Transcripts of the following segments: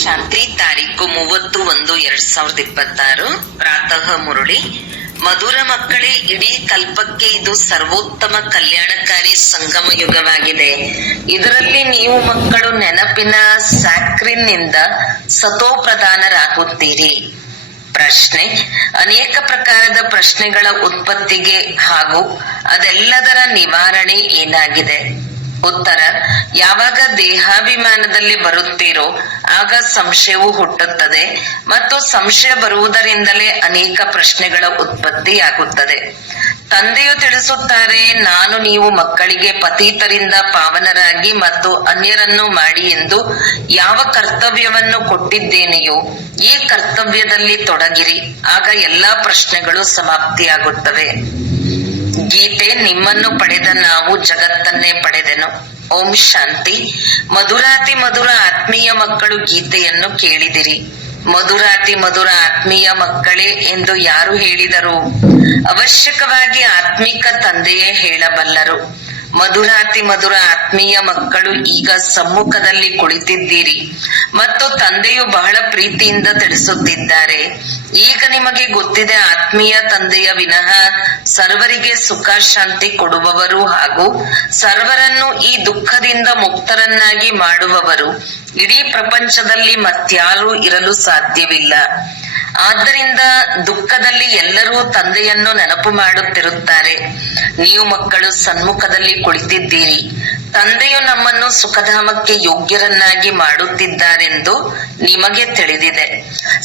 ಶಾಂತಿ. ತಾರೀಕು 30/1/2026 ಪ್ರಾತಃ ಮುರುಳಿ. ಮಧುರ ಮಕ್ಕಳೇ, ಇಡೀ ಕಲ್ಪಕ್ಕೆ ಇದು ಸರ್ವೋತ್ತಮ ಕಲ್ಯಾಣಕಾರಿ ಸಂಗಮ ಯುಗವಾಗಿದೆ. ಇದರಲ್ಲಿ ನೀವು ಮಕ್ಕಳು ನೆನಪಿನ ಸ್ಯಾಕ್ರಿನ್ ನಿಂದ ಸತೋಪ್ರಧಾನರಾಗುತ್ತೀರಿ. ಪ್ರಶ್ನೆ: ಅನೇಕ ಪ್ರಕಾರದ ಪ್ರಶ್ನೆಗಳ ಉತ್ಪತ್ತಿಗೆ ಹಾಗೂ ಅದೆಲ್ಲದರ ನಿವಾರಣೆ ಏನಾಗಿದೆ? ಉತ್ತರ: ಯಾವಾಗ ದೇಹಾಭಿಮಾನದಲ್ಲಿ ಬರುತ್ತೀರೋ ಆಗ ಸಂಶಯವು ಹುಟ್ಟುತ್ತದೆ ಮತ್ತು ಸಂಶಯ ಬರುವುದರಿಂದಲೇ ಅನೇಕ ಪ್ರಶ್ನೆಗಳ ಉತ್ಪತ್ತಿಯಾಗುತ್ತದೆ. ತಂದೆಯು ತಿಳಿಸುತ್ತಾರೆ, ನಾನು ನೀವು ಮಕ್ಕಳಿಗೆ ಪತೀತರಿಂದ ಪಾವನರಾಗಿ ಮತ್ತು ಅನ್ಯರನ್ನು ಮಾಡಿ ಎಂದು ಯಾವ ಕರ್ತವ್ಯವನ್ನು ಕೊಟ್ಟಿದ್ದೇನೆಯೋ ಈ ಕರ್ತವ್ಯದಲ್ಲಿ ತೊಡಗಿರಿ, ಆಗ ಎಲ್ಲಾ ಪ್ರಶ್ನೆಗಳು ಸಮಾಪ್ತಿಯಾಗುತ್ತವೆ. ಗೀತೆ: ನಿಮ್ಮನ್ನು ಪಡೆದ ನಾವು ಜಗತ್ತನ್ನೇ ಪಡೆದೆನು. ಓಂ ಶಾಂತಿ. ಮಧುರಾತಿ ಮಧುರ ಆತ್ಮೀಯ ಮಕ್ಕಳು, ಗೀತೆಯನ್ನು ಕೇಳಿದಿರಿ. ಮಧುರಾತಿ ಮಧುರ ಆತ್ಮೀಯ ಮಕ್ಕಳೇ ಎಂದು ಯಾರು ಹೇಳಿದರು? ಅವಶ್ಯಕವಾಗಿ ಆತ್ಮಿಕ ತಂದೆಯೇ ಹೇಳಬಲ್ಲರು. ಮಧುರಾತಿ ಮಧುರ ಆತ್ಮೀಯ ಮಕ್ಕಳು, ಈಗ ಸಮ್ಮುಖದಲ್ಲಿ ಕುಳಿತಿದ್ದೀರಿ ಮತ್ತು ತಂದೆಯು ಬಹಳ ಪ್ರೀತಿಯಿಂದ ತಿಳಿಸುತ್ತಿದ್ದಾರೆ. ಈಗ ನಿಮಗೆ ಗೊತ್ತಿದೆ, ಆತ್ಮೀಯ ತಂದೆಯ ವಿನಃ ಸರ್ವರಿಗೆ ಸುಖ ಶಾಂತಿ ಕೊಡುವವರು ಹಾಗೂ ಸರ್ವರನ್ನು ಈ ದುಃಖದಿಂದ ಮುಕ್ತರನ್ನಾಗಿ ಮಾಡುವವರು ಇಡೀ ಪ್ರಪಂಚದಲ್ಲಿ ಮತ್ಯಾರೂ ಇರಲು ಸಾಧ್ಯವಿಲ್ಲ. ಆದ್ದರಿಂದ ದುಃಖದಲ್ಲಿ ಎಲ್ಲರೂ ತಂದೆಯನ್ನು ನೆನಪು ಮಾಡುತ್ತಿರುತ್ತಾರೆ. ನೀವು ಮಕ್ಕಳು ಸನ್ಮುಖದಲ್ಲಿ ಕುಳಿತಿದ್ದೀರಿ. ತಂದೆಯು ನಮ್ಮನ್ನು ಸುಖಧಾಮಕ್ಕೆ ಯೋಗ್ಯರನ್ನಾಗಿ ಮಾಡುತ್ತಿದ್ದಾರೆಂದು ನಿಮಗೆ ತಿಳಿದಿದೆ.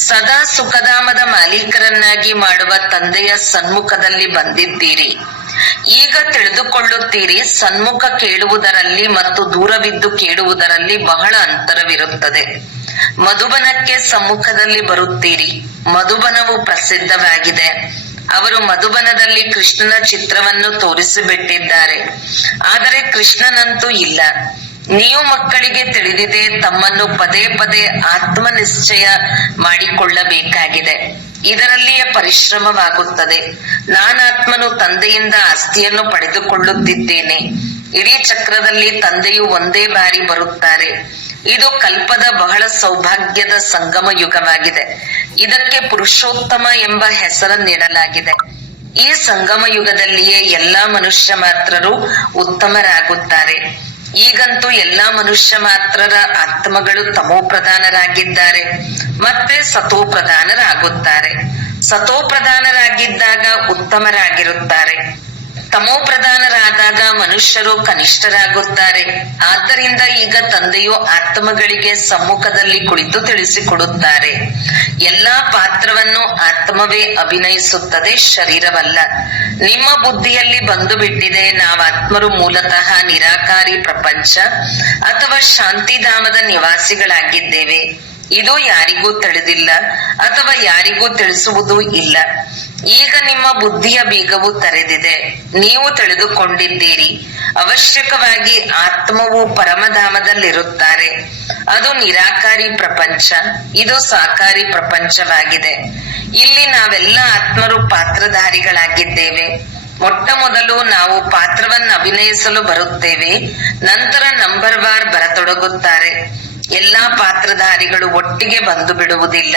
ಸದಾ ಸುಖಧಾಮದ ಮಾಲೀಕರನ್ನಾಗಿ ಮಾಡುವ ತಂದೆಯ ಸನ್ಮುಖದಲ್ಲಿ ಬಂದಿದ್ದೀರಿ. ಈಗ ತಿಳಿದುಕೊಳ್ಳುತ್ತೀರಿ, ಸನ್ಮುಖ ಕೇಳುವುದರಲ್ಲಿ ಮತ್ತು ದೂರವಿದ್ದು ಕೇಳುವುದರಲ್ಲಿ ಬಹಳ ಅಂತರವಿರುತ್ತದೆ. ಮಧುಬನಕ್ಕೆ ಸಮ್ಮುಖದಲ್ಲಿ ಬರುತ್ತೀರಿ. ಮಧುಬನವು ಪ್ರಸಿದ್ಧವಾಗಿದೆ. ಅವರು ಮಧುಬನದಲ್ಲಿ ಕೃಷ್ಣನ ಚಿತ್ರವನ್ನು ತೋರಿಸಿಬಿಟ್ಟಿದ್ದಾರೆ, ಆದರೆ ಕೃಷ್ಣನಂತೂ ಇಲ್ಲ. ನೀವು ಮಕ್ಕಳಿಗೆ ತಿಳಿದಿದೆ, ತಮ್ಮನ್ನು ಪದೇ ಪದೇ ಆತ್ಮನಿಶ್ಚಯ ಮಾಡಿಕೊಳ್ಳಬೇಕಾಗಿದೆ. ಇದರಲ್ಲಿಯೇ ಪರಿಶ್ರಮವಾಗುತ್ತದೆ. ನಾನಾತ್ಮನು ತಂದೆಯಿಂದ ಆಸ್ತಿಯನ್ನು ಪಡೆದುಕೊಳ್ಳುತ್ತಿದ್ದೇನೆ. ಇಡೀ ಚಕ್ರದಲ್ಲಿ ತಂದೆಯು ಒಂದೇ ಬಾರಿ ಬರುತ್ತಾರೆ. ಇದು ಕಲ್ಪದ ಬಹಳ ಸೌಭಾಗ್ಯದ ಸಂಗಮ ಯುಗವಾಗಿದೆ. ಇದಕ್ಕೆ ಪುರುಷೋತ್ತಮ ಎಂಬ ಹೆಸರನ್ನು ನೀಡಲಾಗಿದೆ. ಈ ಸಂಗಮ ಯುಗದಲ್ಲಿಯೇ ಎಲ್ಲಾ ಮನುಷ್ಯ ಮಾತ್ರರು ಉತ್ತಮರಾಗುತ್ತಾರೆ. ಈಗಂತೂ ಎಲ್ಲಾ ಮನುಷ್ಯ ಮಾತ್ರರ ಆತ್ಮಗಳು ತಮೋಪ್ರಧಾನರಾಗಿದ್ದಾರೆ ಮತ್ತೆ ಸತೋಪ್ರಧಾನರಾಗುತ್ತಾರೆ. ಸತೋಪ್ರಧಾನರಾಗಿದ್ದಾಗ ಉತ್ತಮರಾಗಿರುತ್ತಾರೆ. ತಮೋಪ್ರಧಾನರಾದಾಗ ಮನುಷ್ಯರು ಕನಿಷ್ಠರಾಗುತ್ತಾರೆ. ಆದ್ದರಿಂದ ಈಗ ತಂದೆಯು ಆತ್ಮಗಳಿಗೆ ಸಮ್ಮುಖದಲ್ಲಿ ಕುಳಿತು ತಿಳಿಸಿಕೊಡುತ್ತಾರೆ. ಎಲ್ಲಾ ಪಾತ್ರವನ್ನು ಆತ್ಮವೇ ಅಭಿನಯಿಸುತ್ತದೆ, ಶರೀರವಲ್ಲ. ನಿಮ್ಮ ಬುದ್ಧಿಯಲ್ಲಿ ಬಂದು ಬಿಟ್ಟಿದೆ, ನಾವಾತ್ಮರು ಮೂಲತಃ ನಿರಾಕಾರಿ ಪ್ರಪಂಚ ಅಥವಾ ಶಾಂತಿಧಾಮದ ನಿವಾಸಿಗಳಾಗಿದ್ದೇವೆ. ಇದು ಯಾರಿಗೂ ತಿಳಿದಿಲ್ಲ ಅಥವಾ ಯಾರಿಗೂ ತಿಳಿಸುವುದೂ ಇಲ್ಲ. ಈಗ ನಿಮ್ಮ ಬುದ್ಧಿಯ ಬೀಗವು ತೆರೆದಿದೆ. ನೀವು ತಿಳಿದುಕೊಂಡಿದ್ದೀರಿ, ಅವಶ್ಯಕವಾಗಿ ಆತ್ಮವು ಪರಮಧಾಮದಲ್ಲಿರುತ್ತಾರೆ. ಅದು ನಿರಾಕಾರಿ ಪ್ರಪಂಚ, ಇದು ಸಾಕಾರಿ ಪ್ರಪಂಚವಾಗಿದೆ. ಇಲ್ಲಿ ನಾವೆಲ್ಲ ಆತ್ಮರು ಪಾತ್ರಧಾರಿಗಳಾಗಿದ್ದೇವೆ. ಮೊಟ್ಟ ಮೊದಲು ನಾವು ಪಾತ್ರವನ್ನು ಅಭಿನಯಿಸಲು ಬರುತ್ತೇವೆ, ನಂತರ ನಂಬರ್ ವಾರ್ ಬರತೊಡಗುತ್ತಾರೆ. ಎಲ್ಲಾ ಪಾತ್ರಧಾರಿಗಳು ಒಟ್ಟಿಗೆ ಬಂದು ಬಿಡುವುದಿಲ್ಲ.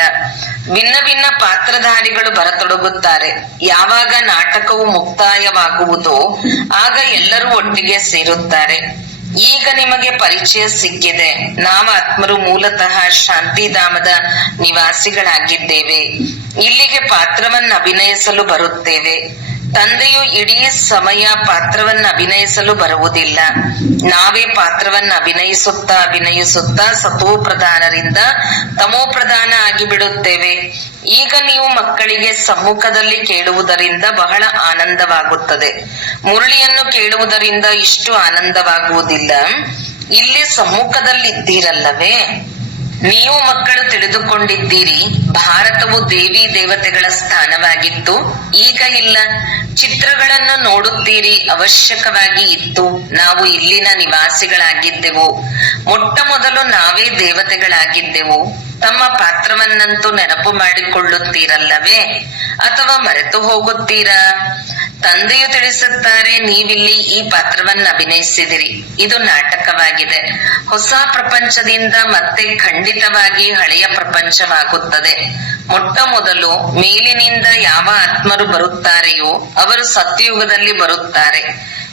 ಭಿನ್ನ ಭಿನ್ನ ಪಾತ್ರಧಾರಿಗಳು ಬರತೊಡಗುತ್ತಾರೆ. ಯಾವಾಗ ನಾಟಕವು ಮುಕ್ತಾಯವಾಗುವುದೋ ಆಗ ಎಲ್ಲರೂ ಒಟ್ಟಿಗೆ ಸೇರುತ್ತಾರೆ. ಈಗ ನಿಮಗೆ ಪರಿಚಯ ಸಿಕ್ಕಿದೆ, ನಾವಾತ್ಮರು ಮೂಲತಃ ಶಾಂತಿಧಾಮದ ನಿವಾಸಿಗಳಾಗಿದ್ದೇವೆ. ಇಲ್ಲಿಗೆ ಪಾತ್ರವನ್ನು ಅಭಿನಯಿಸಲು ಬರುತ್ತೇವೆ. ತಂದೆಯು ಇಡೀ ಸಮಯ ಪಾತ್ರವನ್ನು ಅಭಿನಯಿಸಲು ಬರುವುದಿಲ್ಲ. ನಾವೇ ಪಾತ್ರವನ್ನು ಅಭಿನಯಿಸುತ್ತಾ ಸತೋಪ್ರಧಾನರಿಂದ ತಮೋಪ್ರಧಾನ ಆಗಿಬಿಡುತ್ತೇವೆ. ಈಗ ನೀವು ಮಕ್ಕಳಿಗೆ ಸಮ್ಮುಖದಲ್ಲಿ ಕೇಳುವುದರಿಂದ ಬಹಳ ಆನಂದವಾಗುತ್ತದೆ. ಮುರಳಿಯನ್ನು ಕೇಳುವುದರಿಂದ ಇಷ್ಟು ಆನಂದವಾಗುವುದಿಲ್ಲ. ಇಲ್ಲಿ ಸಮ್ಮುಖದಲ್ಲಿದ್ದೀರಲ್ಲವೇ? ನೀವು ಮಕ್ಕಳು ತಿಳಿದುಕೊಂಡಿದ್ದೀರಿ, ಭಾರತವು ದೇವಿ ದೇವತೆಗಳ ಸ್ಥಾನವಾಗಿತ್ತು, ಈಗ ಇಲ್ಲ. ಚಿತ್ರಗಳನ್ನು ನೋಡುತ್ತೀರಿ, ಅವಶ್ಯಕವಾಗಿ ಇತ್ತು. ನಾವು ಇಲ್ಲಿನ ನಿವಾಸಿಗಳಾಗಿದ್ದೆವು. ಮೊಟ್ಟ ಮೊದಲು ನಾವೇ ದೇವತೆಗಳಾಗಿದ್ದೆವು. ತಮ್ಮ ಪಾತ್ರವನ್ನಂತೂ ನೆನಪು ಮಾಡಿಕೊಳ್ಳುತ್ತೀರಲ್ಲವೇ ಅಥವಾ ಮರೆತು ಹೋಗುತ್ತೀರಾ? ತಂದೆಯು ತಿಳಿಸುತ್ತಾರೆ, ನೀವಿಲ್ಲಿ ಈ ಪಾತ್ರವನ್ನು ಅಭಿನಯಿಸಿದಿರಿ, ಇದು ನಾಟಕವಾಗಿದೆ. ಹೊಸ ಪ್ರಪಂಚದಿಂದ ಮತ್ತೆ ಖಂಡಿತವಾಗಿ ಹಳೆಯ ಪ್ರಪಂಚವಾಗುತ್ತದೆ. ಮೊಟ್ಟ ಮೊದಲು ಮೇಲಿನಿಂದ ಯಾವ ಆತ್ಮರು ಬರುತ್ತಾರೆಯೋ ಅವರು ಸತ್ಯಯುಗದಲ್ಲಿ ಬರುತ್ತಾರೆ.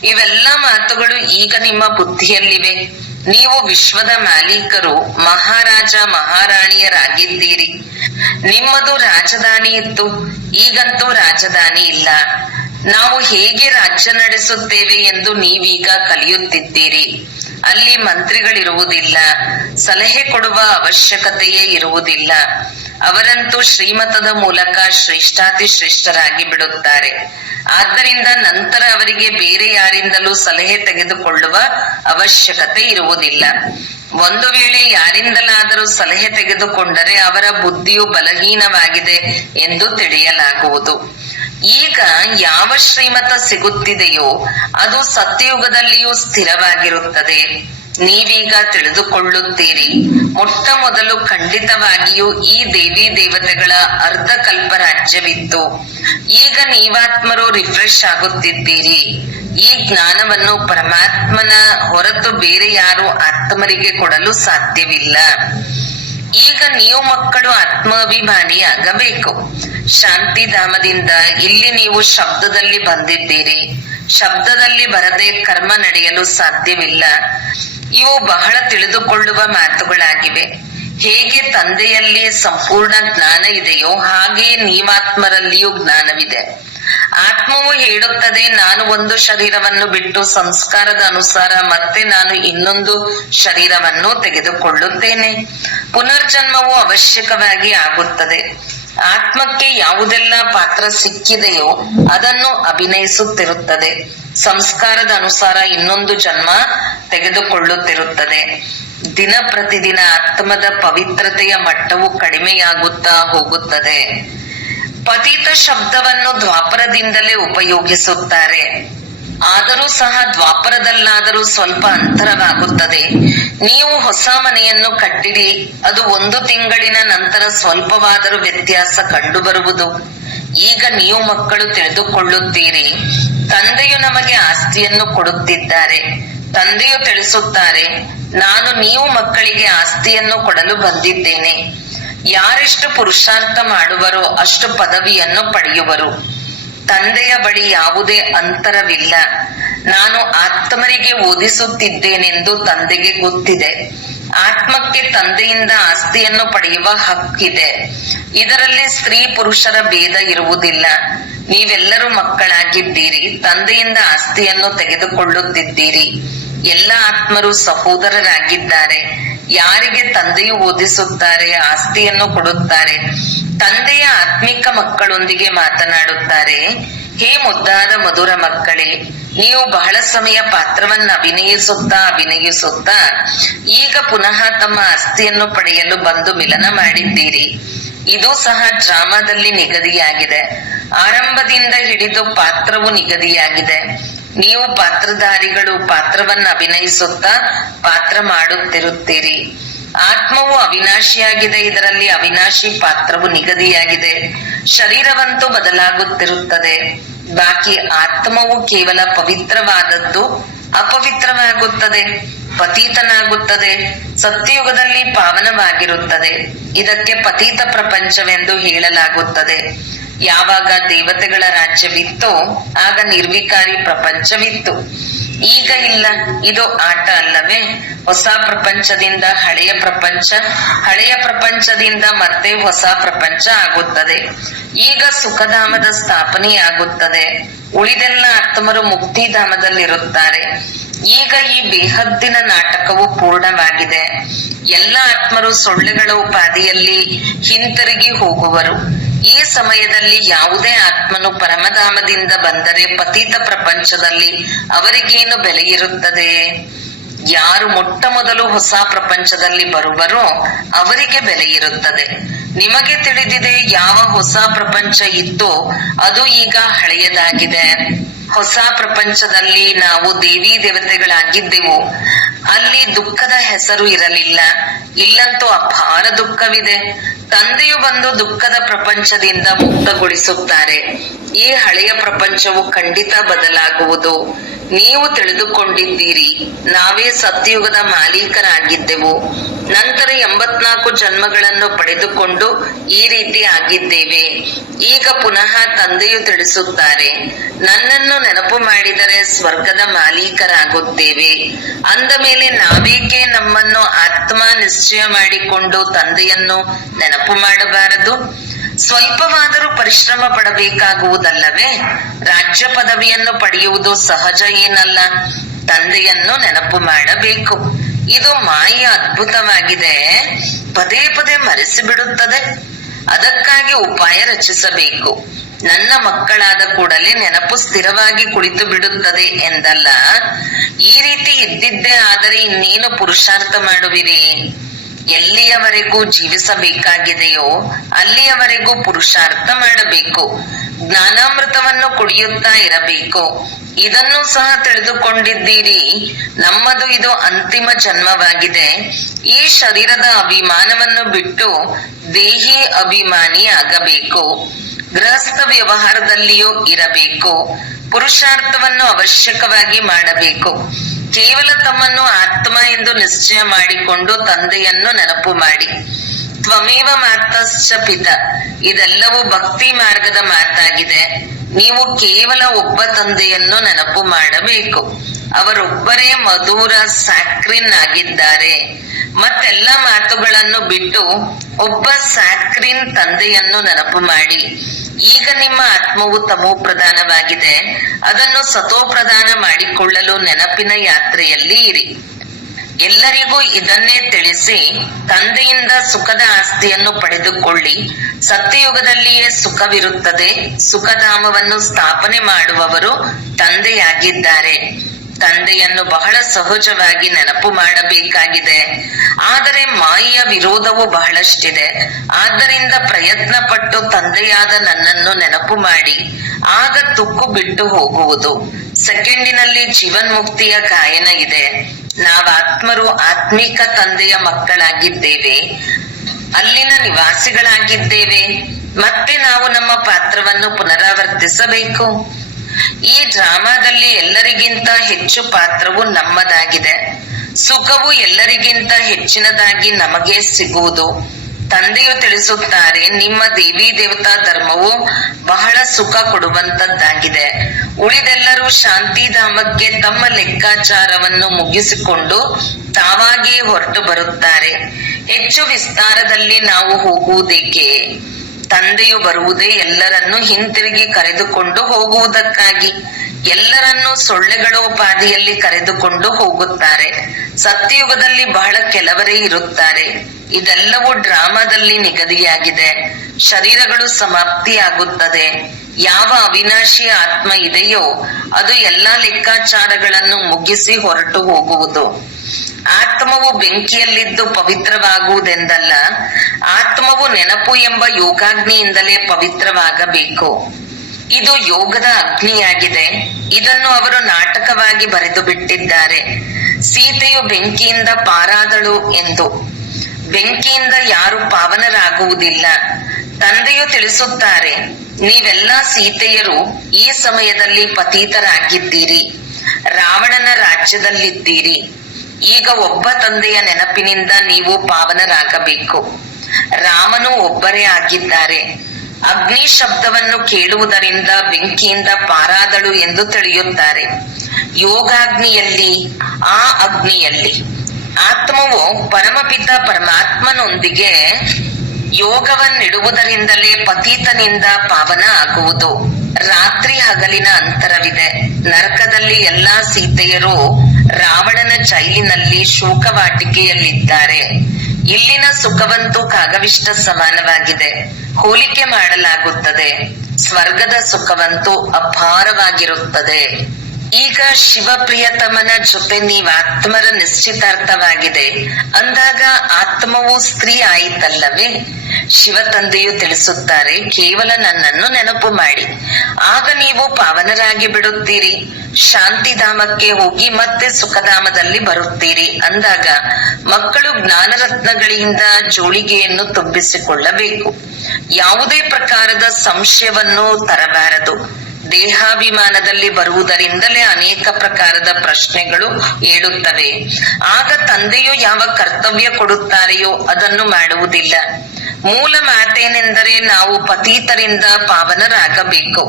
ಇವೆಲ್ಲ ಮಾತುಗಳು ಈಗ ನಿಮ್ಮ ಬುದ್ಧಿಯಲ್ಲಿವೆ. ನೀವು ವಿಶ್ವದ ಮಾಲೀಕರು, ಮಹಾರಾಜ ಮಹಾರಾಣಿಯರಾಗಿದ್ದೀರಿ. ನಿಮ್ಮದು ರಾಜಧಾನಿ ಇತ್ತು, ಈಗಂತೂ ರಾಜಧಾನಿ ಇಲ್ಲ. ನಾವು ಹೇಗೆ ರಾಜ್ಯ ನಡೆಸುತ್ತೇವೆ ಎಂದು ನೀವೀಗ ಕಲಿಯುತ್ತಿದ್ದೀರಿ. ಅಲ್ಲಿ ಮಂತ್ರಿಗಳಿರುವುದಿಲ್ಲ, ಸಲಹೆ ಕೊಡುವ ಅವಶ್ಯಕತೆಯೇ ಇರುವುದಿಲ್ಲ. ಅವರಂತೂ ಶ್ರೀಮತದ ಮೂಲಕ ಶ್ರೇಷ್ಠಾತಿ ಶ್ರೇಷ್ಠರಾಗಿ ಬಿಡುತ್ತಾರೆ. ಆದ್ದರಿಂದ ನಂತರ ಅವರಿಗೆ ಬೇರೆ ಯಾರಿಂದಲೂ ಸಲಹೆ ತೆಗೆದುಕೊಳ್ಳುವ ಅವಶ್ಯಕತೆ ಇರುವುದಿಲ್ಲ. ಒಂದು ವೇಳೆ ಯಾರಿಂದಲಾದರೂ ಸಲಹೆ ತೆಗೆದುಕೊಂಡರೆ ಅವರ ಬುದ್ಧಿಯು ಬಲಹೀನವಾಗಿದೆ ಎಂದು ತಿಳಿಯಲಾಗುವುದು. ಈಗ ಯಾವ ಶ್ರೀಮತ ಸಿಗುತ್ತಿದೆಯೋ ಅದು ಸತ್ಯಯುಗದಲ್ಲಿಯೂ ಸ್ಥಿರವಾಗಿರುತ್ತದೆ. ನೀವೀಗ ತಿಳಿದುಕೊಳ್ಳುತ್ತೀರಿ. ಮೊಟ್ಟ ಮೊದಲು ಖಂಡಿತವಾಗಿಯೂ ಈ ದೇವಿ ದೇವತೆಗಳ ಅರ್ಧ ಕಲ್ಪ ರಾಜ್ಯವಿತ್ತು. ಈಗ ನೀವಾತ್ಮರು ರಿಫ್ರೆಶ್ ಆಗುತ್ತಿದ್ದೀರಿ. ಈ ಜ್ಞಾನವನ್ನು ಪರಮಾತ್ಮನ ಹೊರತು ಬೇರೆ ಯಾರು ಆತ್ಮರಿಗೆ ಕೊಡಲು ಸಾಧ್ಯವಿಲ್ಲ. ಈಗ ನೀವು ಮಕ್ಕಳು ಆತ್ಮಾಭಿಮಾನಿಯಾಗಬೇಕು. ಶಾಂತಿಧಾಮದಿಂದ ಇಲ್ಲಿ ನೀವು ಶಬ್ದದಲ್ಲಿ ಬಂದಿದ್ದೀರಿ. ಶಬ್ದದಲ್ಲಿ ಬರದೆ ಕರ್ಮ ನಡೆಯಲು ಸಾಧ್ಯವಿಲ್ಲ. ಇವು ಬಹಳ ತಿಳಿದುಕೊಳ್ಳುವ ಮಾತುಗಳಾಗಿವೆ. ಹೇಗೆ ತಂದೆಯಲ್ಲಿ ಸಂಪೂರ್ಣ ಜ್ಞಾನ ಇದೆಯೋ ಹಾಗೆಯೇ ನೀವಾತ್ಮರಲ್ಲಿಯೂ ಜ್ಞಾನವಿದೆ. ಆತ್ಮವು ಹೇಳುತ್ತದೆ, ನಾನು ಒಂದು ಶರೀರವನ್ನು ಬಿಟ್ಟು ಸಂಸ್ಕಾರದ ಅನುಸಾರ ಮತ್ತೆ ನಾನು ಇನ್ನೊಂದು ಶರೀರವನ್ನು ತೆಗೆದುಕೊಳ್ಳುತ್ತೇನೆ. ಪುನರ್ಜನ್ಮವು ಅವಶ್ಯಕವಾಗಿ ಆಗುತ್ತದೆ. ಆತ್ಮಕ್ಕೆ ಯಾವುದೆಲ್ಲ ಪಾತ್ರ ಸಿಕ್ಕಿದೆಯೋ ಅದನ್ನು ಅಭಿನಯಿಸುತ್ತಿರುತ್ತದೆ. ಸಂಸ್ಕಾರದ ಅನುಸಾರ ಇನ್ನೊಂದು ಜನ್ಮ ತೆಗೆದುಕೊಳ್ಳುತ್ತಿರುತ್ತದೆ. ದಿನ ಪ್ರತಿದಿನ ಆತ್ಮದ ಪವಿತ್ರತೆಯ ಮಟ್ಟವು ಕಡಿಮೆಯಾಗುತ್ತಾ ಹೋಗುತ್ತದೆ. ಪತಿತ ಶಬ್ದವನ್ನು ದ್ವಾಪರದಿಂದಲೇ ಉಪಯೋಗಿಸುತ್ತಾರೆ. ಆದರೂ ಸಹ ದ್ವಾಪರದಲ್ಲಾದರೂ ಸ್ವಲ್ಪ ಅಂತರವಾಗುತ್ತದೆ. ನೀವು ಹೊಸ ಮನೆಯನ್ನು ಕಟ್ಟಿರಿ, ಅದು 1 ತಿಂಗಳಿನ ನಂತರ ಸ್ವಲ್ಪವಾದರೂ ವ್ಯತ್ಯಾಸ ಕಂಡುಬರುವುದು. ಈಗ ನೀವು ಮಕ್ಕಳು ತಿಳಿದುಕೊಳ್ಳುತ್ತೀರಿ, ತಂದೆಯು ನಮಗೆ ಆಸ್ತಿಯನ್ನು ಕೊಡುತ್ತಿದ್ದಾರೆ. ತಂದೆಯು ತಿಳಿಸುತ್ತಾರೆ, ನಾನು ನೀವು ಮಕ್ಕಳಿಗೆ ಆಸ್ತಿಯನ್ನು ಕೊಡಲು ಬಂದಿದ್ದೇನೆ. ಯಾರೆಷ್ಟು ಪುರುಷಾರ್ಥ ಮಾಡುವರೋ ಅಷ್ಟು ಪದವಿಯನ್ನು ಪಡೆಯುವರು. ತಂದೆಯ ಬಳಿ ಯಾವುದೇ ಅಂತರವಿಲ್ಲ. ನಾನು ಆತ್ಮರಿಗೆ ಓದಿಸುತ್ತಿದ್ದೇನೆಂದು ತಂದೆಗೆ ಗೊತ್ತಿದೆ. ಆತ್ಮಕ್ಕೆ ತಂದೆಯಿಂದ ಆಸ್ತಿಯನ್ನು ಪಡೆಯುವ ಹಕ್ಕಿದೆ. ಇದರಲ್ಲಿ ಸ್ತ್ರೀ ಪುರುಷರ ಭೇದ ಇರುವುದಿಲ್ಲ. ನೀವೆಲ್ಲರೂ ಮಕ್ಕಳಾಗಿದ್ದೀರಿ. ತಂದೆಯಿಂದ ಆಸ್ತಿಯನ್ನು ತೆಗೆದುಕೊಳ್ಳುತ್ತಿದ್ದೀರಿ. ಎಲ್ಲ ಆತ್ಮರು ಸಹೋದರರಾಗಿದ್ದಾರೆ. ಯಾರಿಗೆ ತಂದೆಯು ಓದಿಸುತ್ತಾರೆ, ಆಸ್ತಿಯನ್ನು ಕೊಡುತ್ತಾರೆ, ತಂದೆಯ ಆತ್ಮಿಕ ಮಕ್ಕಳೊಂದಿಗೆ ಮಾತನಾಡುತ್ತಾರೆ. ಹೇ ಮುದ್ದಾದ ಮಧುರ ಮಕ್ಕಳೇ, ನೀವು ಬಹಳ ಸಮಯ ಪಾತ್ರವನ್ನು ಅಭಿನಯಿಸುತ್ತಾ ಈಗ ಪುನಃ ತಮ್ಮ ಆಸ್ತಿಯನ್ನು ಪಡೆಯಲು ಬಂದು ಮಿಲನ ಮಾಡಿದ್ದೀರಿ. ಇದು ಸಹ ಡ್ರಾಮಾದಲ್ಲಿ ನಿಗದಿಯಾಗಿದೆ. ಆರಂಭದಿಂದ ಹಿಡಿದು ಪಾತ್ರವು ನಿಗದಿಯಾಗಿದೆ. ನೀವು ಪಾತ್ರಧಾರಿಗಳು ಪಾತ್ರವನ್ನು ಅಭಿನಯಿಸುತ್ತಾ ಪಾತ್ರ ಮಾಡುತ್ತಿರುತ್ತೀರಿ. ಆತ್ಮವು ಅವಿನಾಶಿಯಾಗಿದೆ. ಇದರಲ್ಲಿ ಅವಿನಾಶಿ ಪಾತ್ರವು ನಿಗದಿಯಾಗಿದೆ. ಶರೀರವಂತೂ ಬದಲಾಗುತ್ತಿರುತ್ತದೆ. ಬಾಕಿ ಆತ್ಮವು ಕೇವಲ ಪವಿತ್ರವಾದದ್ದು ಅಪವಿತ್ರವಾಗುತ್ತದೆ, ಪತೀತನಾಗುತ್ತದೆ. ಸತ್ಯಯುಗದಲ್ಲಿ ಪಾವನವಾಗಿರುತ್ತದೆ. ಇದಕ್ಕೆ ಪತೀತ ಪ್ರಪಂಚವೆಂದು ಹೇಳಲಾಗುತ್ತದೆ. ಯಾವಾಗ ದೇವತೆಗಳ ರಾಜ್ಯವಿತ್ತೋ ಆಗ ನಿರ್ವಿಕಾರಿ ಪ್ರಪಂಚವಿತ್ತು. ಈಗ ಇಲ್ಲ. ಇದು ಆಟ ಅಲ್ಲವೇ? ಹೊಸ ಪ್ರಪಂಚದಿಂದ ಹಳೆಯ ಪ್ರಪಂಚ, ಹಳೆಯ ಪ್ರಪಂಚದಿಂದ ಮತ್ತೆ ಹೊಸ ಪ್ರಪಂಚ ಆಗುತ್ತದೆ. ಈಗ ಸುಖಧಾಮದ ಸ್ಥಾಪನೆಯಾಗುತ್ತದೆ. ಉಳಿದೆಲ್ಲ ಆತ್ಮರು ಮುಕ್ತಿಧಾಮದಲ್ಲಿರುತ್ತಾರೆ. ಈಗ ಈ ಬೇಹದ್ದಿನ ನಾಟಕವು ಪೂರ್ಣವಾಗಿದೆ. ಎಲ್ಲ ಆತ್ಮರು ಸೊಳ್ಳೆಗಳ ಉಪಾಧಿಯಲ್ಲಿ ಹಿಂತಿರುಗಿ ಹೋಗುವರು. ಈ ಸಮಯದಲ್ಲಿ ಯಾವುದೇ ಆತ್ಮನು ಪರಮಧಾಮದಿಂದ ಬಂದರೆ ಪತೀತ ಪ್ರಪಂಚದಲ್ಲಿ ಅವರಿಗೇನು ಬೆಲೆ ಇರುತ್ತದೆ? ಯಾರು ಮೊಟ್ಟ ಮೊದಲು ಹೊಸ ಪ್ರಪಂಚದಲ್ಲಿ ಬರುವರೋ ಅವರಿಗೆ ಬೆಲೆ ಇರುತ್ತದೆ. ನಿಮಗೆ ತಿಳಿದಿದೆ, ಯಾವ ಹೊಸ ಪ್ರಪಂಚ ಇತ್ತೋ ಅದು ಈಗ ಹಳೆಯದಾಗಿದೆ. ಹೊಸ ಪ್ರಪಂಚದಲ್ಲಿ ನಾವು ದೇವಿ ದೇವತೆಗಳಾಗಿದ್ದೆವು. ಅಲ್ಲಿ ದುಃಖದ ಹೆಸರು ಇರಲಿಲ್ಲ. ಇಲ್ಲಂತೂ ಅಪಾರ ದುಃಖವಿದೆ. ತಂದೆಯು ಬಂದು ದುಃಖದ ಪ್ರಪಂಚದಿಂದ ಮುಕ್ತಗೊಳಿಸುತ್ತಾರೆ. ಈ ಹಳೆಯ ಪ್ರಪಂಚವು ಖಂಡಿತ ಬದಲಾಗುವುದು. ನೀವು ತಿಳಿದುಕೊಂಡಿದ್ದೀರಿ, ನಾವೇ ಸತ್ಯುಗದ ಮಾಲೀಕರಾಗಿದ್ದೆವು. ನಂತರ 84 ಜನ್ಮಗಳನ್ನು ಪಡೆದುಕೊಂಡು ಈ ರೀತಿ ಆಗಿದ್ದೇವೆ. ಈಗ ಪುನಃ ತಂದೆಯು ತಿಳಿಸುತ್ತಾರೆ, ನನ್ನನ್ನು ನೆನಪು ಮಾಡಿದರೆ ಸ್ವರ್ಗದ ಮಾಲೀಕರಾಗುತ್ತೇವೆ. ಅಂದ ಮೇಲೆ ನಾವೇಕೆ ನಮ್ಮನ್ನು ಆತ್ಮ ನಿಶ್ಚಯ ಮಾಡಿಕೊಂಡು ತಂದೆಯನ್ನು ನೆನಪು ಮಾಡಬಾರದು? ಸ್ವಲ್ಪವಾದರೂ ಪರಿಶ್ರಮ ಪಡಬೇಕಾಗುವುದಲ್ಲವೇ? ರಾಜ್ಯ ಪದವಿಯನ್ನು ಪಡೆಯುವುದು ಸಹಜ ಏನಲ್ಲ. ತಂದೆಯನ್ನು ನೆನಪು ಮಾಡಬೇಕು. ಇದು ಮಾಯೆಯ ಅದ್ಭುತವಾಗಿದೆ, ಪದೇ ಪದೇ ಮರೆಸಿಬಿಡುತ್ತದೆ. ಅದಕ್ಕಾಗಿ ಉಪಾಯ ರಚಿಸಬೇಕು. ನನ್ನ ಮಕ್ಕಳಾದ ಕೂಡಲೇ ನೆನಪು ಸ್ಥಿರವಾಗಿ ಕುಳಿತು ಬಿಡುತ್ತದೆ ಎಂದಲ್ಲ. ಈ ರೀತಿ ಇದ್ದಿದ್ದೇ ಆದರೆ ಇನ್ನೇನು ಪುರುಷಾರ್ಥ ಮಾಡುವಿರಿ? ಎಲ್ಲಿಯವರೆಗೂ ಜೀವಿಸಬೇಕಾಗಿದೆಯೋ ಅಲ್ಲಿಯವರೆಗೂ ಪುರುಷಾರ್ಥ ಮಾಡಬೇಕು. ಜ್ಞಾನಾಮೃತವನ್ನು ಕುಡಿಯುತ್ತಾ ಇರಬೇಕು. ಇದನ್ನು ಸಹ ತಿಳಿದುಕೊಂಡಿದ್ದೀರಿ, ನಮ್ಮದು ಇದು ಅಂತಿಮ ಜನ್ಮವಾಗಿದೆ. ಈ ಶರೀರದ ಅಭಿಮಾನವನ್ನು ಬಿಟ್ಟು ದೇಹಿ ಅಭಿಮಾನಿ ಆಗಬೇಕು. ಗೃಹಸ್ಥ ವ್ಯವಹಾರದಲ್ಲಿಯೂ ಇರಬೇಕು. ಪುರುಷಾರ್ಥವನ್ನು ಅವಶ್ಯಕವಾಗಿ ಮಾಡಬೇಕು. ಕೇವಲ ತಮ್ಮನ್ನು ಆತ್ಮ ಎಂದು ನಿಶ್ಚಯ ಮಾಡಿಕೊಂಡು ತಂದೆಯನ್ನು ನೆನಪು ಮಾಡಿ. ತ್ವಮೇವ ಮಾತಶ್ಚ ಪಿತ, ಇದೆಲ್ಲವೂ ಭಕ್ತಿ ಮಾರ್ಗದ ಮಾತಾಗಿದೆ. ನೀವು ಕೇವಲ ಒಬ್ಬ ತಂದೆಯನ್ನು ನೆನಪು ಮಾಡಬೇಕು. ಅವರೊಬ್ಬರೇ ಮಧುರ ಸ್ಯಾಕ್ರಿನ್ ಆಗಿದ್ದಾರೆ. ಮತ್ತೆಲ್ಲ ಮಾತುಗಳನ್ನು ಬಿಟ್ಟು ಒಬ್ಬ ಸ್ಯಾಕ್ರಿನ್ ತಂದೆಯನ್ನು ನೆನಪು ಮಾಡಿ. ಈಗ ನಿಮ್ಮ ಆತ್ಮವು ತಮೋ ಪ್ರಧಾನವಾಗಿದೆ. ಅದನ್ನು ಸತೋ ಪ್ರಧಾನ ಮಾಡಿಕೊಳ್ಳಲು ನೆನಪಿನ ಯಾತ್ರೆಯಲ್ಲಿ ಇರಿ. ಎಲ್ಲರಿಗೂ ಇದನ್ನೇ ತಿಳಿಸಿ ತಂದೆಯಿಂದ ಸುಖದ ಆಸ್ತಿಯನ್ನು ಪಡೆದುಕೊಳ್ಳಿ. ಸತ್ಯಯುಗದಲ್ಲಿಯೇ ಸುಖವಿರುತ್ತದೆ. ಸುಖಧಾಮವನ್ನು ಸ್ಥಾಪನೆ ಮಾಡುವವರು ತಂದೆಯಾಗಿದ್ದಾರೆ. ತಂದೆಯನ್ನು ಬಹಳ ಸಹಜವಾಗಿ ನೆನಪು ಮಾಡಬೇಕಾಗಿದೆ. ಆದರೆ ಮಾಯೆಯ ವಿರೋಧವು ಬಹಳಷ್ಟಿದೆ. ಆದ್ದರಿಂದ ಪ್ರಯತ್ನ ಪಟ್ಟು ತಂದೆಯಾದ ನನ್ನನ್ನು ನೆನಪು ಮಾಡಿ. ಆಗ ತುಕ್ಕು ಬಿಟ್ಟು ಹೋಗುವುದು. ಸೆಕೆಂಡಿನಲ್ಲಿ ಜೀವನ್ಮುಕ್ತಿಯ ಗಾಯನ ಇದೆ. ನಾವಾತ್ಮರು ಆತ್ಮಿಕ ತಂದೆಯ ಮಕ್ಕಳಾಗಿದ್ದೇವೆ, ಅಲ್ಲಿನ ನಿವಾಸಿಗಳಾಗಿದ್ದೇವೆ. ಮತ್ತೆ ನಾವು ನಮ್ಮ ಪಾತ್ರವನ್ನು ಪುನರಾವರ್ತಿಸಬೇಕು. ಈ ಡ್ರಾಮಾದಲ್ಲಿ ಎಲ್ಲರಿಗಿಂತ ಹೆಚ್ಚು ಪಾತ್ರವು ನಮ್ಮದಾಗಿದೆ. ಸುಖವು ಎಲ್ಲರಿಗಿಂತ ಹೆಚ್ಚಿನದಾಗಿ ನಮಗೆ ಸಿಗುವುದು. ತಂದೆಯು ತಿಳಿಸುತ್ತಾರೆ, ನಿಮ್ಮ ದೇವಿ ದೇವತಾ ಧರ್ಮವು ಬಹಳ ಸುಖ ಕೊಡುವಂತದ್ದಾಗಿದೆ. ಉಳಿದೆಲ್ಲರೂ ಶಾಂತಿಧಾಮಕ್ಕೆ ತಮ್ಮ ಲೆಕ್ಕಾಚಾರವನ್ನು ಮುಗಿಸಿಕೊಂಡು ತಾವಾಗಿಯೇ ಹೊರಟು ಬರುತ್ತಾರೆ. ಹೆಚ್ಚು ವಿಸ್ತಾರದಲ್ಲಿ ನಾವು ಹೋಗುವುದೇಕೆ? ತಂದೆಯು ಬರುವುದೇ ಎಲ್ಲರನ್ನು ಹಿಂತಿರುಗಿ ಕರೆದುಕೊಂಡು ಹೋಗುವುದಕ್ಕಾಗಿ. ಎಲ್ಲರನ್ನೂ ಸೊಳ್ಳೆಗಳೋಪಾದಿಯಲ್ಲಿ ಕರೆದುಕೊಂಡು ಹೋಗುತ್ತಾರೆ. ಸತ್ಯಯುಗದಲ್ಲಿ ಬಹಳ ಕೆಲವರೇ ಇರುತ್ತಾರೆ. ಇದೆಲ್ಲವೂ ಡ್ರಾಮಾದಲ್ಲಿ ನಿಗದಿಯಾಗಿದೆ. ಶರೀರಗಳು ಸಮಾಪ್ತಿಯಾಗುತ್ತದೆ. ಯಾವ ಅವಿನಾಶಿ ಆತ್ಮ ಇದೆಯೋ ಅದು ಎಲ್ಲಾ ಲೆಕ್ಕಾಚಾರಗಳನ್ನು ಮುಗಿಸಿ ಹೊರಟು ಹೋಗುವುದು. ಆತ್ಮವು ಬೆಂಕಿಯಲ್ಲಿದ್ದು ಪವಿತ್ರವಾಗುವುದೆಂದಲ್ಲ, ಆತ್ಮವು ನೆನಪು ಎಂಬ ಯೋಗಾಗ್ನಿಯಿಂದಲೇ ಪವಿತ್ರವಾಗಬೇಕು. ಇದು ಯೋಗದ ಅಗ್ನಿಯಾಗಿದೆ. ಇದನ್ನು ಅವರು ನಾಟಕವಾಗಿ ಬರೆದು ಬಿಟ್ಟಿದ್ದಾರೆ. ಸೀತೆಯು ಬೆಂಕಿಯಿಂದ ಪಾರಾದಳು ಎಂದು. ಬೆಂಕಿಯಿಂದ ಯಾರು ಪಾವನರಾಗುವುದಿಲ್ಲ. ತಂದೆಯು ತಿಳಿಸುತ್ತಾರೆ, ನೀವೆಲ್ಲ ಸೀತೆಯರು ಈ ಸಮಯದಲ್ಲಿ ಪತೀತರಾಗಿದ್ದೀರಿ. ರಾವಣನ ರಾಜ್ಯದಲ್ಲಿದ್ದೀರಿ. ಈಗ ಒಬ್ಬ ತಂದೆಯ ನೆನಪಿನಿಂದ ನೀವು ಪಾವನರಾಗಬೇಕು. ರಾಮನು ಒಬ್ಬರೇ ಆಗಿದ್ದಾರೆ. ಅಗ್ನಿ ಶಬ್ದವನ್ನು ಕೇಳುವುದರಿಂದ ಬೆಂಕಿಯಿಂದ ಪಾರಾದಳು ಎಂದು ತಿಳಿಯುತ್ತಾರೆ. ಯೋಗಾಗ್ನಿಯಲ್ಲಿ, ಆ ಅಗ್ನಿಯಲ್ಲಿ ಆತ್ಮವು ಪರಮಪಿತ ಪರಮಾತ್ಮನೊಂದಿಗೆ ಯೋಗವನ್ನಿಡುವುದರಿಂದಲೇ ಪತೀತನಿಂದ ಪಾವನ ಆಗುವುದು. ರಾತ್ರಿ ಹಗಲಿನ ಅಂತರವಿದೆ. ನರಕದಲ್ಲಿ ಎಲ್ಲಾ ಸೀತೆಯರು ರಾವಣನ ಜೈಲಿನಲ್ಲಿ ಶೋಕವಾಟಿಕೆಯಲ್ಲಿದ್ದಾರೆ. ಇಲ್ಲಿನ ಸುಖವಂತೂ ಕಾಗವಿಷ್ಟ ಸಮಾನವಾಗಿದೆ. ಹೋಲಿಕೆ ಮಾಡಲಾಗುತ್ತದೆ. ಸ್ವರ್ಗದ ಸುಖವಂತೂ ಅಪಾರವಾಗಿರುತ್ತದೆ. ಈಗ ಶಿವಪ್ರಿಯತಮನ ಜೊತೆ ನೀವ್ ಆತ್ಮರ ನಿಶ್ಚಿತಾರ್ಥವಾಗಿದೆ ಅಂದಾಗ ಆತ್ಮವು ಸ್ತ್ರೀ ಆಯಿತಲ್ಲವೇ? ಶಿವ ತಂದೆಯು ತಿಳಿಸುತ್ತಾರೆ, ಕೇವಲ ನನ್ನನ್ನು ನೆನಪು ಮಾಡಿ, ಆಗ ನೀವು ಪಾವನರಾಗಿ ಬಿಡುತ್ತೀರಿ, ಶಾಂತಿಧಾಮಕ್ಕೆ ಹೋಗಿ ಮತ್ತೆ ಸುಖಧಾಮದಲ್ಲಿ ಬರುತ್ತೀರಿ ಅಂದಾಗ ಮಕ್ಕಳು ಜ್ಞಾನರತ್ನಗಳಿಂದ ಜೋಳಿಗೆಯನ್ನು ತುಂಬಿಸಿಕೊಳ್ಳಬೇಕು. ಯಾವುದೇ ಪ್ರಕಾರದ ಸಂಶಯವನ್ನು ತರಬಾರದು. ದೇಹಾಭಿಮಾನದಲ್ಲಿ ಬರುವುದರಿಂದಲೇ ಅನೇಕ ಪ್ರಕಾರದ ಪ್ರಶ್ನೆಗಳು ಏಳುತ್ತವೆ. ಆಗ ತಂದೆಯು ಯಾವ ಕರ್ತವ್ಯ ಕೊಡುತ್ತಾರೆಯೋ ಅದನ್ನು ಮಾಡುವುದಿಲ್ಲ. ಮೂಲ ಮಾತೇನೆಂದರೆ ನಾವು ಪತೀತರಿಂದ ಪಾವನರಾಗಬೇಕು,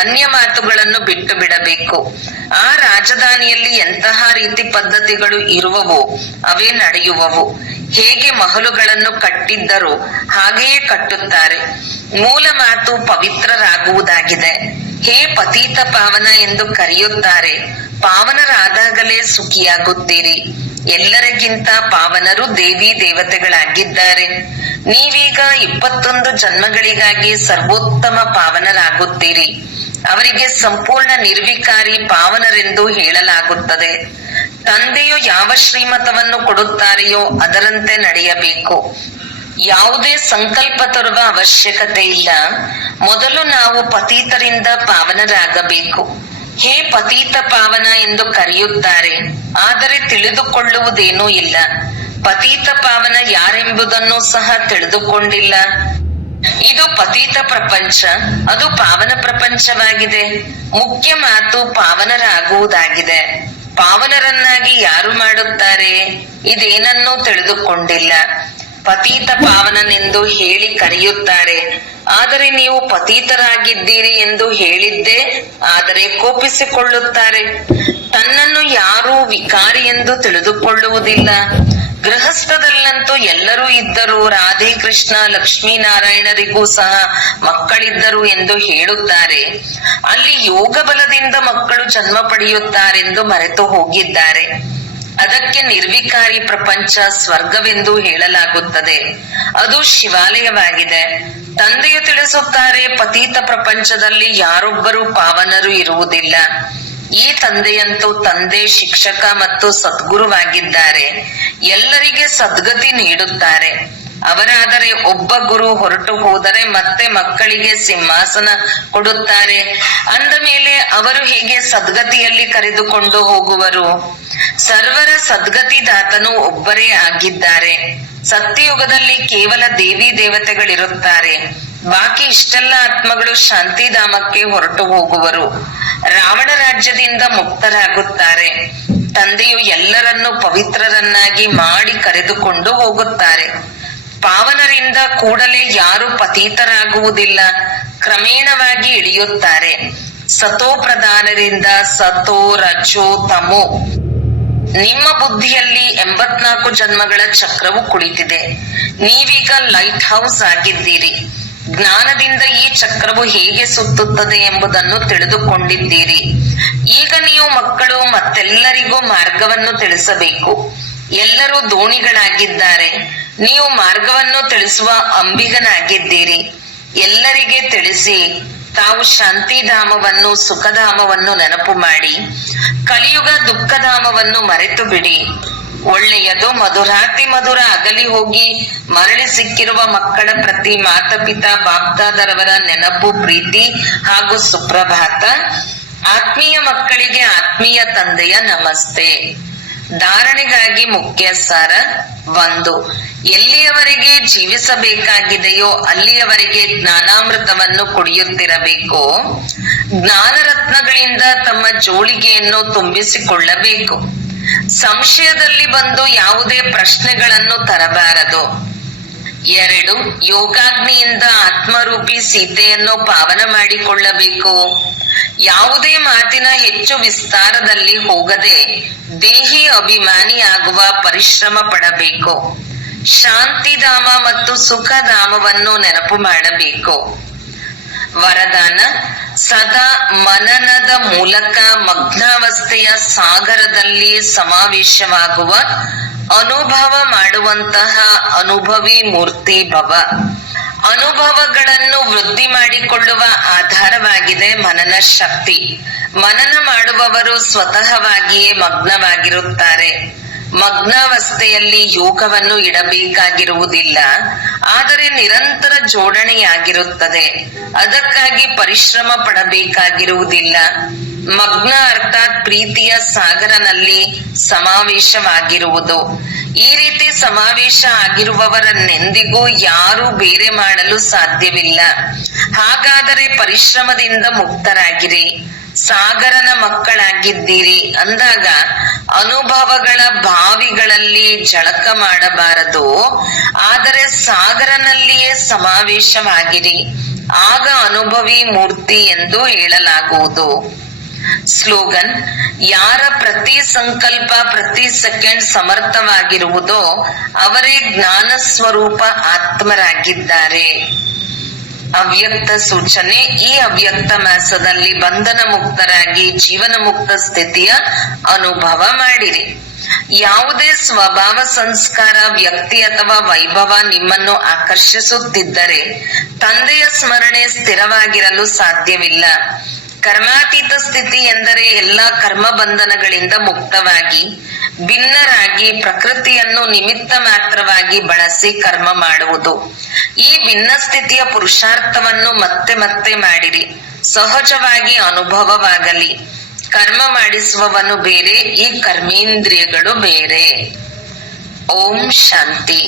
ಅನ್ಯ ಮಾತುಗಳನ್ನು ಬಿಟ್ಟು ಬಿಡಬೇಕು. ಆ ರಾಜಧಾನಿಯಲ್ಲಿ ಎಂತಹ ರೀತಿ ಪದ್ಧತಿಗಳು ಇರುವವೋ ಅವೇ ನಡೆಯುವವು. ಹೇಗೆ ಮಹಲುಗಳನ್ನು ಕಟ್ಟಿದ್ದರೋ ಹಾಗೆಯೇ ಕಟ್ಟುತ್ತಾರೆ. ಮೂಲ ಮಾತು ಪವಿತ್ರರಾಗುವುದಾಗಿದೆ. ಹೇ ಪತೀತ ಪಾವನ ಎಂದು ಕರೆಯುತ್ತಾರೆ. ಪಾವನರಾದಾಗಲೇ ಸುಖಿಯಾಗುತ್ತೀರಿ. ಎಲ್ಲರಿಗಿಂತ ಪಾವನರು ದೇವಿ ದೇವತೆಗಳಾಗಿದ್ದಾರೆ. ನೀವೀಗ 21 ಜನ್ಮಗಳಿಗಾಗಿ ಸರ್ವೋತ್ತಮ ಪಾವನರಾಗುತ್ತೀರಿ. ಅವರಿಗೆ ಸಂಪೂರ್ಣ ನಿರ್ವಿಕಾರಿ ಪಾವನರೆಂದು ಹೇಳಲಾಗುತ್ತದೆ. ತಂದೆಯು ಯಾವ ಶ್ರೀಮತವನ್ನು ಕೊಡುತ್ತಾರೆಯೋ ಅದರಂತೆ ನಡೆಯಬೇಕು. ಯಾವುದೇ ಸಂಕಲ್ಪ ತರುವ ಅವಶ್ಯಕತೆ ಇಲ್ಲ. ಮೊದಲು ನಾವು ಪತೀತರಿಂದ ಪಾವನರಾಗಬೇಕು. ಹೇ ಪತೀತ ಪಾವನ ಎಂದು ಕರೆಯುತ್ತಾರೆ, ಆದರೆ ತಿಳಿದುಕೊಳ್ಳುವುದೇನೂ ಇಲ್ಲ. ಪತೀತ ಪಾವನ ಯಾರೆಂಬುದನ್ನು ಸಹ ತಿಳಿದುಕೊಂಡಿಲ್ಲ. ಇದು ಪತೀತ ಪ್ರಪಂಚ, ಅದು ಪಾವನ ಪ್ರಪಂಚವಾಗಿದೆ. ಮುಖ್ಯ ಮಾತು ಪಾವನರಾಗುವುದಾಗಿದೆ. ಪಾವನರನ್ನಾಗಿ ಯಾರು ಮಾಡುತ್ತಾರೆ? ಇದೇನನ್ನೂ ತಿಳಿದುಕೊಂಡಿಲ್ಲ. ಪತೀತ ಪಾವನನೆಂದು ಹೇಳಿ ಕರೆಯುತ್ತಾರೆ, ಆದರೆ ನೀವು ಪತೀತರಾಗಿದ್ದೀರಿ ಎಂದು ಹೇಳಿದ್ದೇ ಆದರೆ ಕೋಪಿಸಿಕೊಳ್ಳುತ್ತಾರೆ. ತನ್ನನ್ನು ಯಾರೂ ವಿಕಾರಿ ಎಂದು ತಿಳಿದುಕೊಳ್ಳುವುದಿಲ್ಲ. ಗೃಹಸ್ಥದಲ್ಲಂತೂ ಎಲ್ಲರೂ ಇದ್ದರು, ರಾಧೆ ಕೃಷ್ಣ ಲಕ್ಷ್ಮೀನಾರಾಯಣರಿಗೂ ಸಹ ಮಕ್ಕಳಿದ್ದರು ಎಂದು ಹೇಳುತ್ತಾರೆ. ಅಲ್ಲಿ ಯೋಗ ಬಲದಿಂದ ಮಕ್ಕಳು ಜನ್ಮ ಪಡೆಯುತ್ತಾರೆಂದು ಮರೆತು ಹೋಗಿದ್ದಾರೆ. ಅದಕ್ಕೆ ನಿರ್ವಿಕಾರಿ ಪ್ರಪಂಚ ಸ್ವರ್ಗವೆಂದು ಹೇಳಲಾಗುತ್ತದೆ. ಅದು ಶಿವಾಲಯವಾಗಿದೆ. ತಂದೆಯು ತಿಳಿಸುತ್ತಾರೆ, ಪತೀತ ಪ್ರಪಂಚದಲ್ಲಿ ಯಾರೊಬ್ಬರೂ ಪಾವನರು ಇರುವುದಿಲ್ಲ. ಈ ತಂದೆಯಂತೂ ತಂದೆ, ಶಿಕ್ಷಕ ಮತ್ತು ಸದ್ಗುರುವಾಗಿದ್ದಾರೆ. ಎಲ್ಲರಿಗೆ ಸದ್ಗತಿ ನೀಡುತ್ತಾರೆ. ಅವರಾದರೆ ಒಬ್ಬ ಗುರು ಹೊರಟು ಹೋದರೆ ಮತ್ತೆ ಮಕ್ಕಳಿಗೆ ಸಿಂಹಾಸನ ಕೊಡುತ್ತಾರೆ. ಅಂದ ಮೇಲೆ ಅವರು ಹೇಗೆ ಸದ್ಗತಿಯಲ್ಲಿ ಕರೆದುಕೊಂಡು ಹೋಗುವರು? ಸರ್ವರ ಸದ್ಗತಿದಾತನು ಒಬ್ಬರೇ ಆಗಿದ್ದಾರೆ. ಸತ್ಯಯುಗದಲ್ಲಿ ಕೇವಲ ದೇವಿ ದೇವತೆಗಳಿರುತ್ತಾರೆ. ಬಾಕಿ ಇಷ್ಟೆಲ್ಲ ಆತ್ಮಗಳು ಶಾಂತಿಧಾಮಕ್ಕೆ ಹೊರಟು ಹೋಗುವರು. ರಾವಣ ರಾಜ್ಯದಿಂದ ಮುಕ್ತರಾಗುತ್ತಾರೆ. ತಂದೆಯು ಎಲ್ಲರನ್ನೂ ಪವಿತ್ರರನ್ನಾಗಿ ಮಾಡಿ ಕರೆದುಕೊಂಡು ಹೋಗುತ್ತಾರೆ. ಪಾವನರಿಂದ ಕೂಡಲೇ ಯಾರು ಪತೀತರಾಗುವುದಿಲ್ಲ, ಕ್ರಮೇಣವಾಗಿ ಇಳಿಯುತ್ತಾರೆ. ಸತೋ ಪ್ರಧಾನರಿಂದ ಸತೋ ರಜೋ ತಮೋ. ನಿಮ್ಮ ಬುದ್ಧಿಯಲ್ಲಿ 84 ಜನ್ಮಗಳ ಚಕ್ರವು ಕುಳಿತಿದೆ. ನೀವೀಗ ಲೈಟ್ ಹೌಸ್ ಆಗಿದ್ದೀರಿ. ಜ್ಞಾನದಿಂದ ಈ ಚಕ್ರವು ಹೇಗೆ ಸುತ್ತುತ್ತದೆ ಎಂಬುದನ್ನು ತಿಳಿದುಕೊಂಡಿದ್ದೀರಿ. ಈಗ ನೀವು ಮಕ್ಕಳು ಮತ್ತೆಲ್ಲರಿಗೂ ಮಾರ್ಗವನ್ನು ತಿಳಿಸಬೇಕು. ಎಲ್ಲರೂ ದೋಣಿಗಳಾಗಿದ್ದಾರೆ. ನೀವು ಮಾರ್ಗವನ್ನು ತಿಳಿಸುವ ಅಂಬಿಗನಾಗಿದ್ದೀರಿ. ಎಲ್ಲರಿಗೆ ತಿಳಿಸಿ ತಾವು ಶಾಂತಿಧಾಮವನ್ನು ಸುಖಧಾಮವನ್ನು ನೆನಪು ಮಾಡಿ ಕಲಿಯುಗ ದುಃಖಧಾಮವನ್ನು ಮರೆತು ಬಿಡಿ. ಒಳ್ಳೆಯದು. ಮಧುರಾತಿ ಮಧುರ ಅಗಲಿ ಹೋಗಿ ಮರಳಿ ಸಿಕ್ಕಿರುವ ಮಕ್ಕಳ ಪ್ರತಿ ಮಾತಾಪಿತಾ ಬಾಪ್ದಾದರವರ ನೆನಪು, ಪ್ರೀತಿ ಹಾಗೂ ಸುಪ್ರಭಾತ. ಆತ್ಮೀಯ ಮಕ್ಕಳಿಗೆ ಆತ್ಮೀಯ ತಂದೆಯ ನಮಸ್ತೆ. ಧಾರಣೆಗಾಗಿ ಮುಖ್ಯ ಸಾರ 1. ಎಲ್ಲಿಯವರೆಗೆ ಜೀವಿಸಬೇಕಾಗಿದೆಯೋ ಅಲ್ಲಿಯವರೆಗೆ ಜ್ಞಾನಾಮೃತವನ್ನು ಕುಡಿಯುತ್ತಿರಬೇಕು. ಜ್ಞಾನರತ್ನಗಳಿಂದ ತಮ್ಮ ಜೋಳಿಗೆಯನ್ನು ತುಂಬಿಸಿಕೊಳ್ಳಬೇಕು. ಸಂಶಯದಲ್ಲಿ ಬಂದು ಯಾವುದೇ ಪ್ರಶ್ನೆಗಳನ್ನು ತರಬಾರದು. 2. ಯೋಗಾಗ್ನಿಯಿಂದ ಆತ್ಮರೂಪಿ ಸೀತೆಯನ್ನು ಪಾವನ ಮಾಡಿಕೊಳ್ಳಬೇಕು. ಯಾವುದೇ ಮಾತಿನ ಹೆಚ್ಚು ವಿಸ್ತಾರದಲ್ಲಿ ಹೋಗದೆ ದೇಹಿ ಅಭಿಮಾನಿಯಾಗುವ ಪರಿಶ್ರಮ ಪಡಬೇಕು. ಶಾಂತಿಧಾಮ ಮತ್ತು ಸುಖಧಾಮವನ್ನು ನೆನಪು ಮಾಡಬೇಕು. ವರದಾನ: ಸದಾ ಮನನದ ಮೂಲಕ ಮಗ್ನಾವಸ್ಥೆಯ ಸಾಗರದಲ್ಲಿ ಸಮಾವೇಶವಾಗುವ ಅನುಭವ ಮಾಡುವಂತಹ ಅನುಭವಿ ಮೂರ್ತಿ ಭವ. ಅನುಭವಗಳನ್ನು ವೃದ್ಧಿ ಮಾಡಿಕೊಳ್ಳುವ ಆಧಾರವಾಗಿದೆ ಮನನ ಶಕ್ತಿ. ಮನನ ಮಾಡುವವರು ಸ್ವತಃವಾಗಿಯೇ ಮಗ್ನವಾಗಿರುತ್ತಾರೆ. ಮಗ್ನಾವಸ್ಥೆಯಲ್ಲಿ ಯೋಗವನ್ನು ಇಡಬೇಕಾಗಿರುವುದಿಲ್ಲ, ಆದರೆ ನಿರಂತರ ಜೋಡಣೆಯಾಗಿರುತ್ತದೆ. ಅದಕ್ಕಾಗಿ ಪರಿಶ್ರಮ ಪಡಬೇಕಾಗಿರುವುದಿಲ್ಲ. ಮಗ್ನ ಅರ್ಥಾತ್ ಪ್ರೀತಿಯ ಸಾಗರನಲ್ಲಿ ಸಮಾವೇಶವಾಗಿರುವುದು. ಈ ರೀತಿ ಸಮಾವೇಶ ಆಗಿರುವವರನ್ನೆಂದಿಗೂ ಯಾರೂ ಬೇರೆ ಮಾಡಲು ಸಾಧ್ಯವಿಲ್ಲ. ಹಾಗಾದರೆ ಪರಿಶ್ರಮದಿಂದ ಮುಕ್ತರಾಗಿರಿ, ಸಾಗರನ ಮಕ್ಕಳಾಗಿದ್ದೀರಿ ಅಂದಾಗ ಅನುಭವಗಳ ಬಾವಿಗಳಲ್ಲಿ ಜಳಕ ಮಾಡಬಾರದು, ಆದರೆ ಸಾಗರನಲ್ಲಿಯೇ ಸಮಾವೇಶವಾಗಿರಿ. ಆಗ ಅನುಭವಿ ಮೂರ್ತಿ ಎಂದು ಹೇಳಲಾಗುವುದು. ಸ್ಲೋಗನ್: ಯಾರ ಪ್ರತಿ ಸಂಕಲ್ಪ ಪ್ರತಿ ಸೆಕೆಂಡ್ ಸಮರ್ಥವಾಗಿರುವುದೋ ಅವರೇ ಜ್ಞಾನ ಸ್ವರೂಪ ಆತ್ಮರಾಗಿದ್ದಾರೆ. ಅವ್ಯಕ್ತ ಸೂಚನೆ: ಈ ಅವ್ಯಕ್ತ ಮಾಸದಲ್ಲಿ ಬಂಧನ ಮುಕ್ತರಾಗಿ ಜೀವನ ಮುಕ್ತ ಸ್ಥಿತಿಯ ಅನುಭವ ಮಾಡಿರಿ. ಯಾವುದೇ ಸ್ವಭಾವ, ಸಂಸ್ಕಾರ, ವ್ಯಕ್ತಿ ಅಥವಾ ವೈಭವ ನಿಮ್ಮನ್ನು ಆಕರ್ಷಿಸುತ್ತಿದ್ದರೆ ತಂದೆಯ ಸ್ಮರಣೆ ಸ್ಥಿರವಾಗಿರಲು ಸಾಧ್ಯವಿಲ್ಲ. ಕರ್ಮಾತೀತ ಸ್ಥಿತಿ ಎಂದರೆ ಎಲ್ಲಾ ಕರ್ಮ ಬಂಧನಗಳಿಂದ ಮುಕ್ತವಾಗಿ ಭಿನ್ನರಾಗಿ ಪ್ರಕೃತಿಯನ್ನು ನಿಮಿತ್ತ ಮಾತ್ರವಾಗಿ ಬಳಸಿ ಕರ್ಮ ಮಾಡುವುದು. ಈ ಭಿನ್ನ ಸ್ಥಿತಿಯ ಪುರುಷಾರ್ಥವನ್ನು ಮತ್ತೆ ಮತ್ತೆ ಮಾಡಿರಿ. ಸಹಜವಾಗಿ ಅನುಭವವಾಗಲಿ. ಕರ್ಮ ಮಾಡಿಸುವವನು ಬೇರೆ, ಈ ಕರ್ಮೇಂದ್ರಿಯಗಳು ಬೇರೆ. ಓಂ ಶಾಂತಿ.